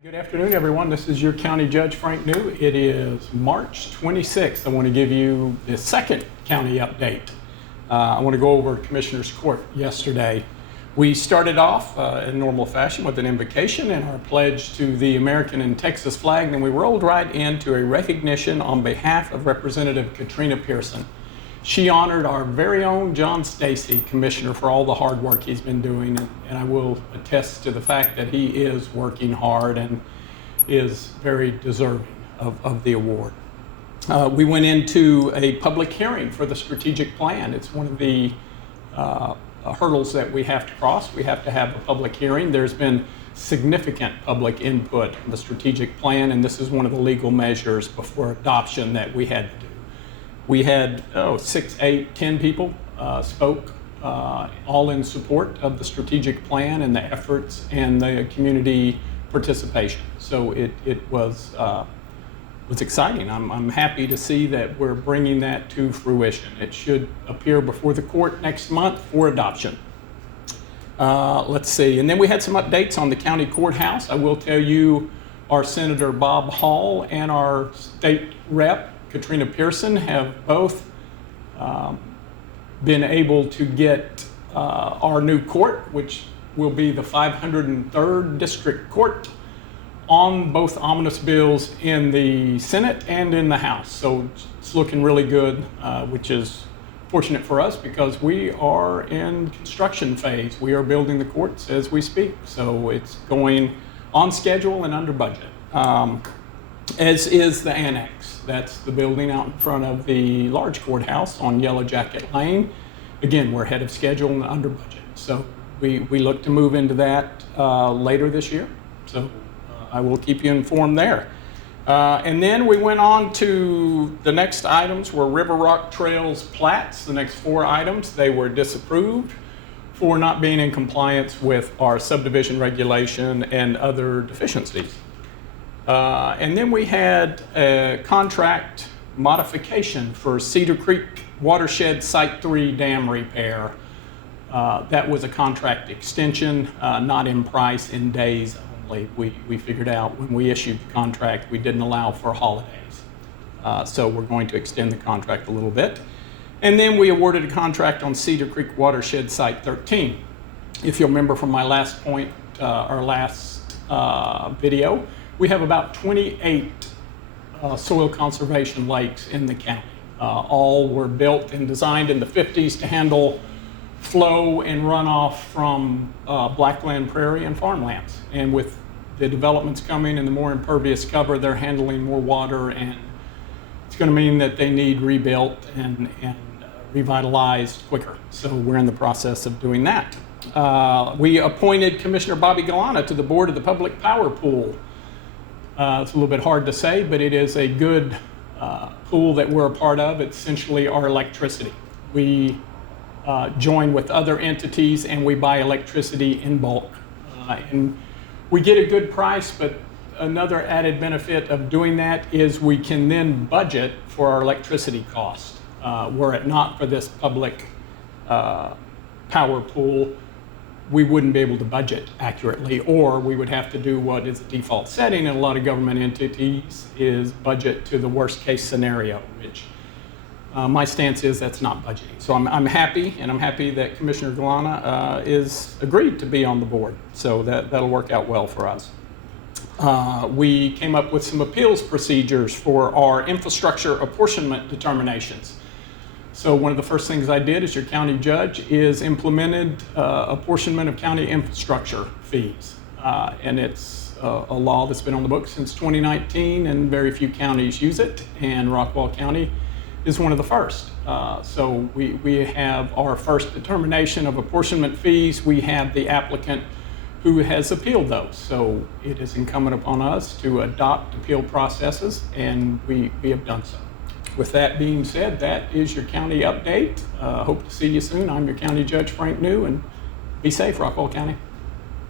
Good afternoon, everyone. This is your County Judge, Frank New. It is March 26th. I want to give you the second county update. I want to go over Commissioner's Court yesterday. We started off in normal fashion with an invocation and our pledge to the American and Texas flag. Then we rolled right into a recognition on behalf of Representative Katrina Pearson. She honored our very own John Stacy, Commissioner, for all the hard work he's been doing, and I will attest to the fact that he is working hard and is very deserving of the award. We went into a public hearing for the strategic plan. It's one of the hurdles that we have to cross. We have to have a public hearing. There's been significant public input on the strategic plan, and this is one of the legal measures before adoption that we had to do. We had 6, 8, 10 people spoke, all in support of the strategic plan and the efforts and the community participation. So it was exciting. I'm happy to see that we're bringing that to fruition. It should appear before the court next month for adoption. Let's see, and then we had some updates on the county courthouse. I will tell you, our Senator Bob Hall and our state rep, Katrina Pearson, have both been able to get our new court, which will be the 503rd District Court, on both omnibus bills in the Senate and in the House. So it's looking really good, which is fortunate for us because we are in construction phase. We are building the courts as we speak. So it's going on schedule and under budget. As is the annex. That's the building out in front of the large courthouse on Yellow Jacket Lane. Again, we're ahead of schedule and under budget. So we look to move into that later this year. So I will keep you informed there. And then we went on to the next items were River Rock Trails plats. The next 4 items, they were disapproved for not being in compliance with our subdivision regulation and other deficiencies. And then we had a contract modification for Cedar Creek Watershed Site 3 dam repair. That was a contract extension, not in price, in days only. We figured out when we issued the contract, we didn't allow for holidays. So we're going to extend the contract a little bit. And then we awarded a contract on Cedar Creek Watershed Site 13. If you'll remember from my last point, our last video, we have about 28 soil conservation lakes in the county. All were built and designed in the 50s to handle flow and runoff from blackland prairie and farmlands. And with the developments coming and the more impervious cover, they're handling more water, and it's going to mean that they need rebuilt and revitalized quicker. So we're in the process of doing that. We appointed Commissioner Bobby Galana to the board of the Public Power Pool. It's a little bit hard to say, but it is a good pool that we're a part of. It's essentially our electricity. We join with other entities and we buy electricity in bulk. And we get a good price, but another added benefit of doing that is we can then budget for our electricity cost. Were it not for this public power pool, we wouldn't be able to budget accurately, or we would have to do what is the default setting in a lot of government entities, is budget to the worst case scenario, which my stance is that's not budgeting. So I'm happy, and I'm happy that Commissioner Galana is agreed to be on the board. So that'll work out well for us. We came up with some appeals procedures for our infrastructure apportionment determinations. So one of the first things I did as your county judge is implemented apportionment of county infrastructure fees. And it's a law that's been on the books since 2019, and very few counties use it, and Rockwall County is one of the first. So we have our first determination of apportionment fees. We have the applicant who has appealed those. So it is incumbent upon us to adopt appeal processes, and we have done so. With that being said, that is your county update. Hope to see you soon. I'm your County Judge, Frank New, and be safe, Rockwall County.